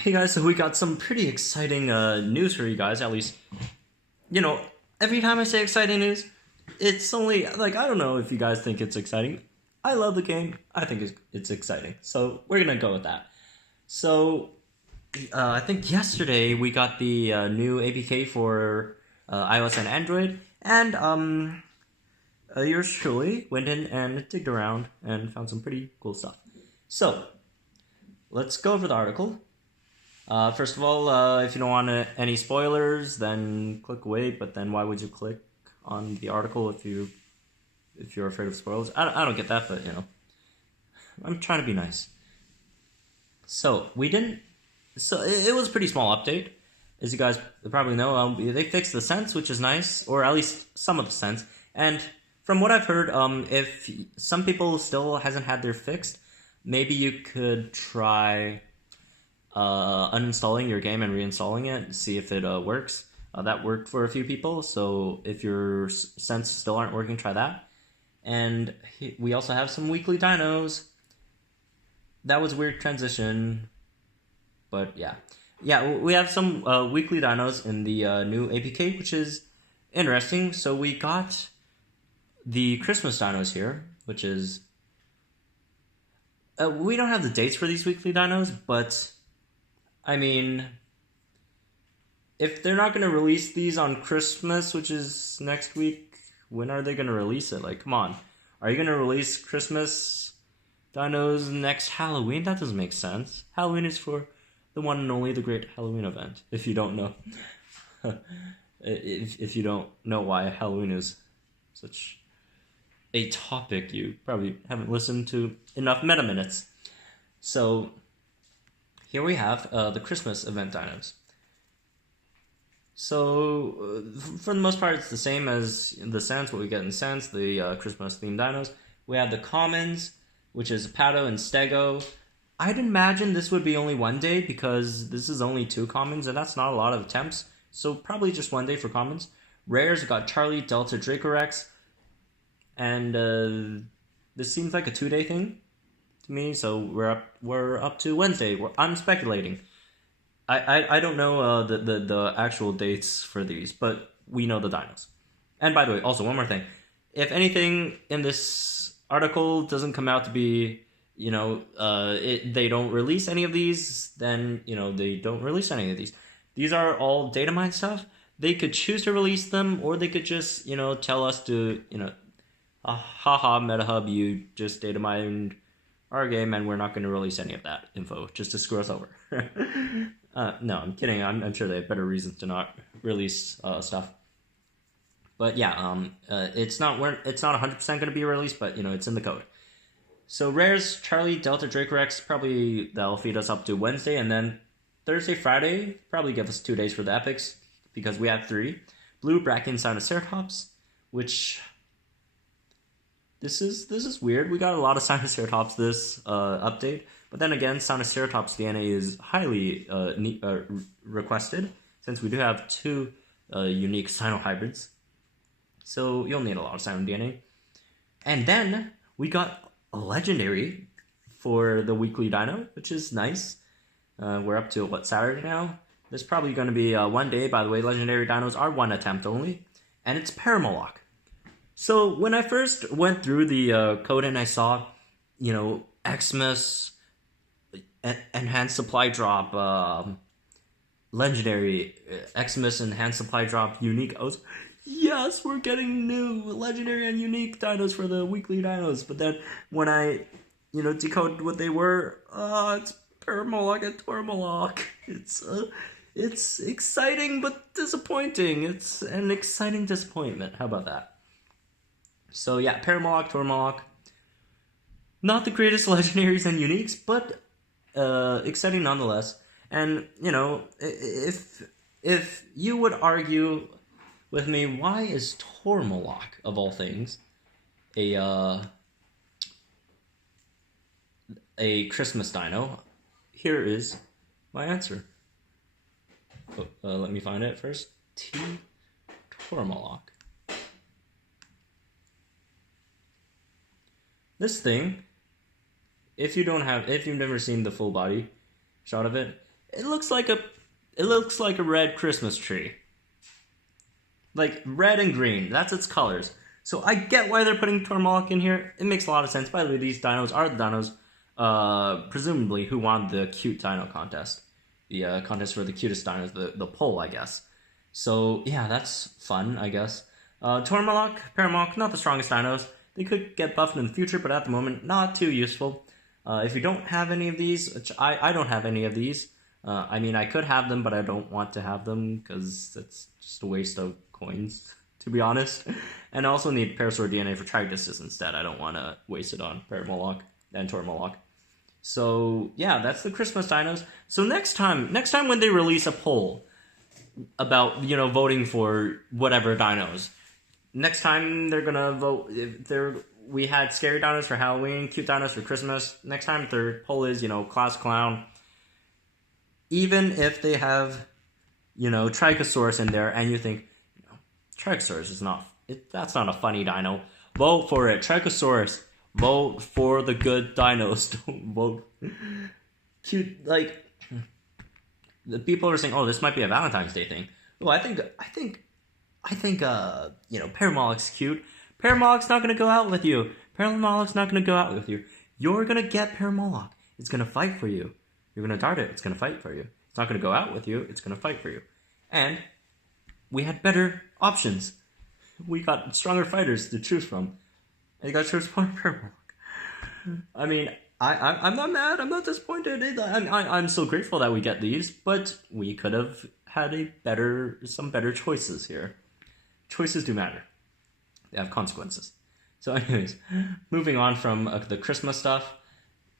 Hey guys, so we got some pretty exciting news for you guys. At least, you know, every time I say exciting news, it's only like I don't know if you guys think it's exciting. I love the game. I think it's exciting. So we're gonna go with that. So I think yesterday we got the new APK for iOS and Android, and yours truly went in and digged around and found some pretty cool stuff. So let's go over the article. First of all, if you don't want any spoilers, then click away. But then why would you click on the article if you're afraid of spoilers? I don't get that, but I'm trying to be nice. So we didn't. So it was a pretty small update, as you guys probably know. They fixed the sense, which is nice, or at least some of the sense. And from what I've heard, if some people still hasn't had their fixed, maybe you could try uninstalling your game and reinstalling it, see if it works. That worked for a few people, so if your sense still aren't working, try that. And we also have some weekly dinos. That was a weird transition, but yeah. Yeah, we have some weekly dinos in the new APK, which is interesting. So we got the Christmas dinos here, which is... we don't have the dates for these weekly dinos, but... I mean, if they're not going to release these on Christmas, which is next week, when are they going to release it? Like, come on. Are you going to release Christmas dinos next Halloween? That doesn't make sense. Halloween is for the one and only the Great Halloween Event, if you don't know. if you don't know why Halloween is such a topic, you probably haven't listened to enough Meta Minutes. So... here we have the Christmas event dinos. So, for the most part, it's the same as the Sense, what we get in Sense, the Christmas-themed dinos. We have the Commons, which is Pato and Stego. I'd imagine this would be only one day, because this is only 2 Commons, and that's not a lot of attempts. So, probably just one day for Commons. Rares, we got Charlie, Delta, Dracorex. And this seems like a 2-day thing to me, so we're up to Wednesday. I'm speculating. I don't know the actual dates for these, but we know the dinos. And by the way, also one more thing. If anything in this article doesn't come out to be, they don't release any of these, then, they don't release any of these. These are all data mine stuff. They could choose to release them, or they could just, tell us to, haha, MetaHub, you just data mined our game, and we're not going to release any of that info just to screw us over. No, I'm kidding. I'm sure they have better reasons to not release stuff. But yeah, it's not 100% going to be released, but it's in the code. So Rares, Charlie, Delta, Dracorex, probably that'll feed us up to Wednesday, and then Thursday, Friday, probably give us 2 days for the epics because we have 3. Blue, Bracken, Sinoceratops, which... This is weird. We got a lot of Sinoceratops this update, but then again, Sinoceratops DNA is highly requested since we do have 2 unique Sino hybrids. So you'll need a lot of Sino DNA. And then we got a legendary for the weekly dino, which is nice. We're up to Saturday now. There's probably going to be 1 day. By the way, legendary dinos are 1 attempt only, and it's Paramaloc. So when I first went through the code and I saw, Xmas, Enhanced Supply Drop, Legendary, Xmas, Enhanced Supply Drop, Unique, I was, yes, we're getting new Legendary and Unique dinos for the weekly dinos. But then when I, decoded what they were, it's Paramaloc and Tormaloc. It's exciting but disappointing. It's an exciting disappointment. How about that? So yeah, Paramaloc, Tormaloc, not the greatest legendaries and uniques, but exciting nonetheless. And if you would argue with me, why is Tormaloc of all things a Christmas dino? Here is my answer. Let me find it first. Tormaloc. This thing, if you've never seen the full body shot of it, It looks like a red Christmas tree. Like red and green. That's its colors. So I get why they're putting Tormalock in here. It makes a lot of sense. By the way, these dinos are the dinos, presumably, who won the cute dino contest. The contest for the cutest dinos, the poll, I guess. So yeah, that's fun, I guess. Tormalock, Paramok, not the strongest dinos. They could get buffed in the future, but at the moment, not too useful. If you don't have any of these, which I don't have any of these. I mean, I could have them, but I don't want to have them because it's just a waste of coins, to be honest. And I also need Parasaur DNA for Trigus instead. I don't want to waste it on Paramalock and Tormalock. So yeah, that's the Christmas dinos. So next time when they release a poll about voting for whatever dinos, next time they're gonna vote. If we had scary dinos for Halloween, cute dinos for Christmas. Next time their poll is class clown. Even if they have Trichosaurus in there, and you think Trichosaurus is that's not a funny dino, vote for it. Trichosaurus. Vote for the good dinos. Don't vote cute. Like the people are saying, "Oh, this might be a Valentine's Day thing." Well, I think Paramalock's cute. Paramalock's not gonna go out with you. Paramalock's not gonna go out with you. You're gonna get Paramalock. It's gonna fight for you. You're gonna dart it. It's gonna fight for you. It's not gonna go out with you. It's gonna fight for you. And we had better options. We got stronger fighters to choose from. And you got to choose one Paramalock. I mean, I'm not mad. I'm not disappointed. I'm so grateful that we get these, but we could have had some better choices here. Choices do matter. They have consequences. So anyways, moving on from the Christmas stuff,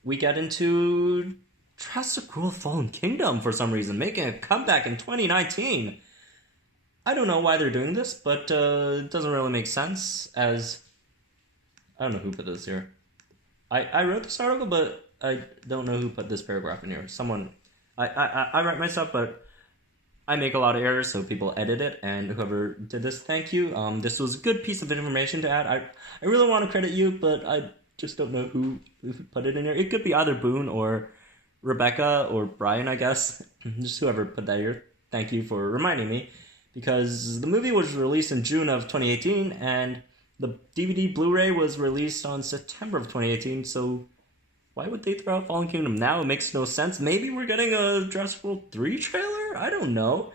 we get into Jurassic World Fallen Kingdom for some reason, making a comeback in 2019. I don't know why they're doing this, but it doesn't really make sense, as I don't know who put this here. I wrote this article, but I don't know who put this paragraph in here. Someone, I write my stuff, but I make a lot of errors, so people edit it, and whoever did this, thank you. This was a good piece of information to add. I really want to credit you, but I just don't know who put it in here. It could be either Boone or Rebecca or Brian, I guess. Just whoever put that here. Thank you for reminding me, because the movie was released in June of 2018, and the DVD Blu-ray was released on September of 2018, so why would they throw out Fallen Kingdom now? It makes no sense. Maybe we're getting a Jurassic World 3 trailer? I don't know.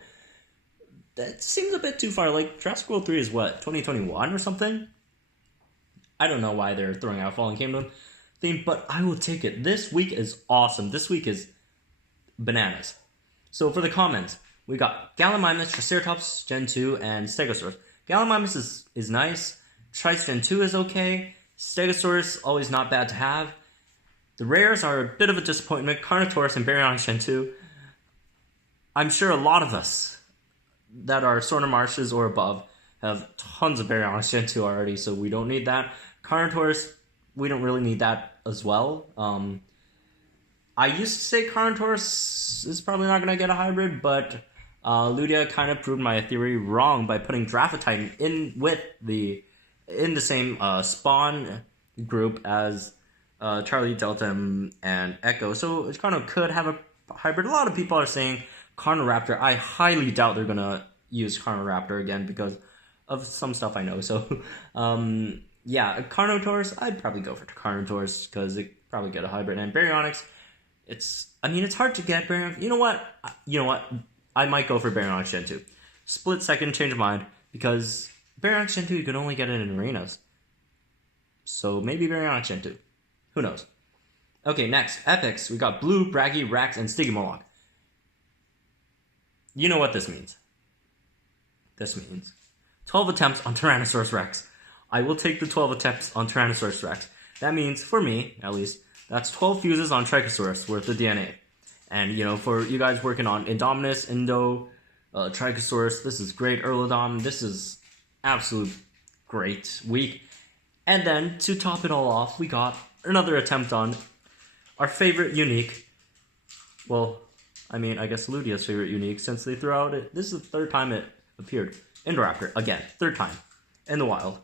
That seems a bit too far. Like, Jurassic World 3 is what, 2021 or something? I don't know why they're throwing out Fallen Kingdom theme, but I will take it. This week is awesome. This week is bananas. So for the comments, we got Gallimimus, Triceratops Gen 2, and Stegosaurus. Gallimimus is nice. Trice Gen 2 is okay. Stegosaurus, always not bad to have. The rares are a bit of a disappointment. Carnotaurus and Baryonyx Gen 2. I'm sure a lot of us that are Sorna Marshes or above have tons of Baryonyx Gen 2 already, so we don't need that. Carnotaurus, we don't really need that as well. I used to say Carnotaurus is probably not going to get a hybrid, but Ludia kind of proved my theory wrong by putting Draphititan in the same spawn group as Charlie, Delta, and Echo. So it kind of could have a hybrid. A lot of people are saying Carnoraptor. I highly doubt they're going to use Carnoraptor again because of some stuff I know. So, yeah, Carnotaurus, I'd probably go for Carnotaurus because it probably get a hybrid. And Baryonyx, it's hard to get Baryonyx. You know what? I might go for Baryonyx Gen 2. Split second, change of mind, because Baryonyx Gen 2, you can only get it in arenas. So maybe Baryonyx Gen 2. Who knows? Okay, next. Epics. We got Blue, Braggy, Rax, and Stygimoloch. You know what this means. This means 12 attempts on Tyrannosaurus Rex. I will take the 12 attempts on Tyrannosaurus Rex. That means, for me, at least, that's 12 fuses on Trichosaurus worth of DNA. And, for you guys working on Indominus, Indo, Trichosaurus, this is great. Erlodon, this is absolute great week. And then, to top it all off, we got another attempt on our favorite unique. Well, I guess Ludia's favorite unique, since they threw out it. This is the third time it appeared. Indoraptor, again, third time. In the wild.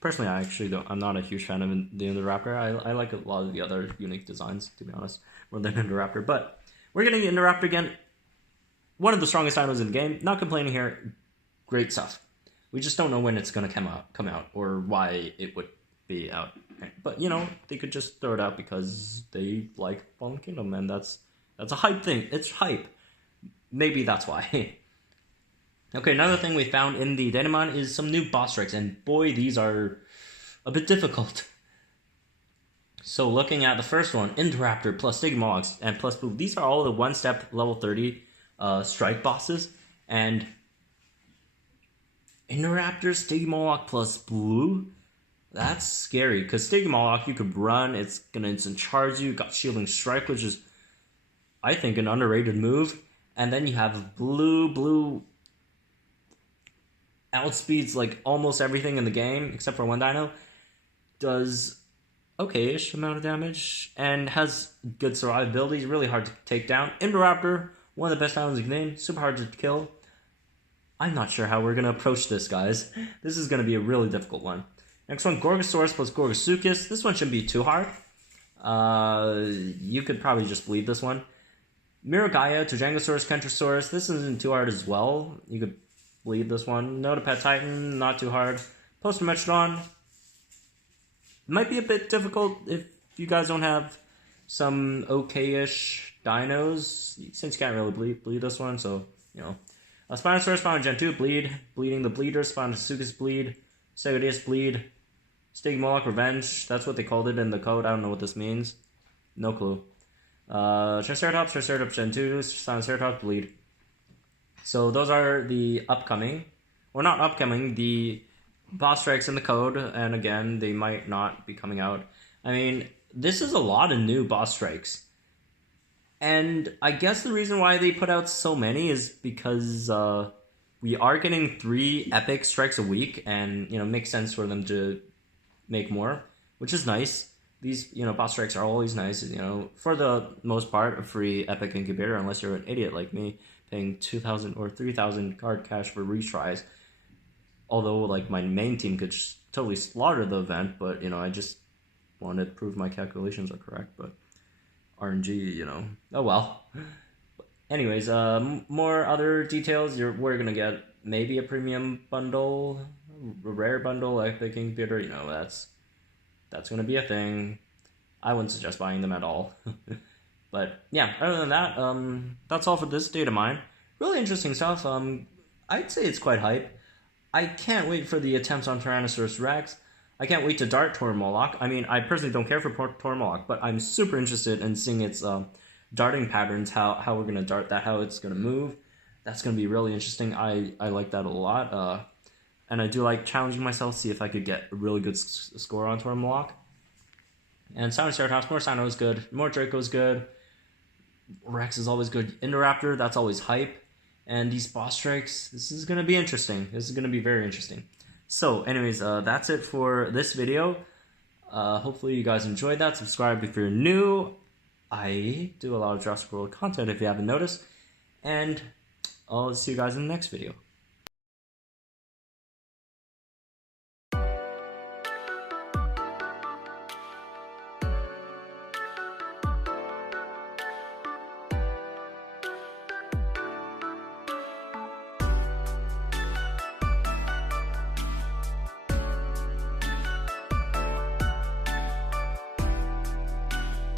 Personally, I'm not a huge fan of the Indoraptor. I like a lot of the other unique designs, to be honest, more than Indoraptor. But we're getting Indoraptor again. one of the strongest dinos in the game. Not complaining here. Great stuff. We just don't know when it's gonna come out, or why it would be out. But you know, they could just throw it out because they like Fallen Kingdom, and that's a hype thing. It's hype. Maybe that's why. Okay, another thing we found in the Datamon is some new boss strikes, and boy, these are a bit difficult. So looking at the first one, Indoraptor plus Stygimoloch and plus Blue, these are all the one-step level 30 strike bosses, and Indoraptor, Stygimoloch plus Blue, that's scary, because Stygimoloch, you could run, it's gonna instant charge you, got Shielding Strike, which is, I think, an underrated move, and then you have Blue outspeeds like almost everything in the game, except for one dino, does okay-ish amount of damage, and has good survivability, really hard to take down. Indoraptor, one of the best dinos in the game, super hard to kill. I'm not sure how we're going to approach this, guys. This is going to be a really difficult one. Next one, Gorgosaurus plus Gorgosuchus. This one shouldn't be too hard. You could probably just bleed this one. Miragaia, Tujangosaurus, Kentrosaurus. This isn't too hard as well. You could bleed this one. Notapet Titan, not too hard. Postometrodon, might be a bit difficult if you guys don't have some okay-ish dinos, since you can't really bleed this one, so, you know. Spinosaurus, Spino Gen 2, bleeding the bleeder, Spinosuchus bleed, Stegosaurus bleed, Stygimoloch Revenge, that's what they called it in the code, I don't know what this means, no clue. Triceratops Gen 2, Spinoceratops bleed. So those are the upcoming, or not upcoming, the boss strikes in the code, and again, they might not be coming out. I mean, this is a lot of new boss strikes. And I guess the reason why they put out so many is because we are getting 3 epic strikes a week, and, you know, it makes sense for them to make more, which is nice. These, you know, boss strikes are always nice, you know, for the most part, a free epic incubator, unless you're an idiot like me, paying 2,000 or 3,000 card cash for retries. Although, like, my main team could just totally slaughter the event, but, you know, I just wanted to prove my calculations are correct, but RNG, you know, oh well. Anyways, more other details, we're gonna get maybe a premium bundle, a rare bundle, epic incubator, you know, that's gonna be a thing. I wouldn't suggest buying them at all. But, yeah, other than that, that's all for this data mine. Really interesting stuff. I'd say it's quite hype. I can't wait for the attempts on Tyrannosaurus Rex. I can't wait to dart Toromoloch. I mean, I personally don't care for Toromoloch, but I'm super interested in seeing its darting patterns, how we're going to dart that, how it's going to move. That's going to be really interesting. I like that a lot. And I do like challenging myself, see if I could get a really good score on Toromoloch. And Sinoceratops, more Sino is good, more Draco is good. Rex is always good. Indoraptor, that's always hype. And these boss strikes, this is going to be interesting. This is going to be very interesting. So, anyways, that's it for this video. Hopefully you guys enjoyed that. Subscribe if you're new. I do a lot of Jurassic World content if you haven't noticed. And I'll see you guys in the next video.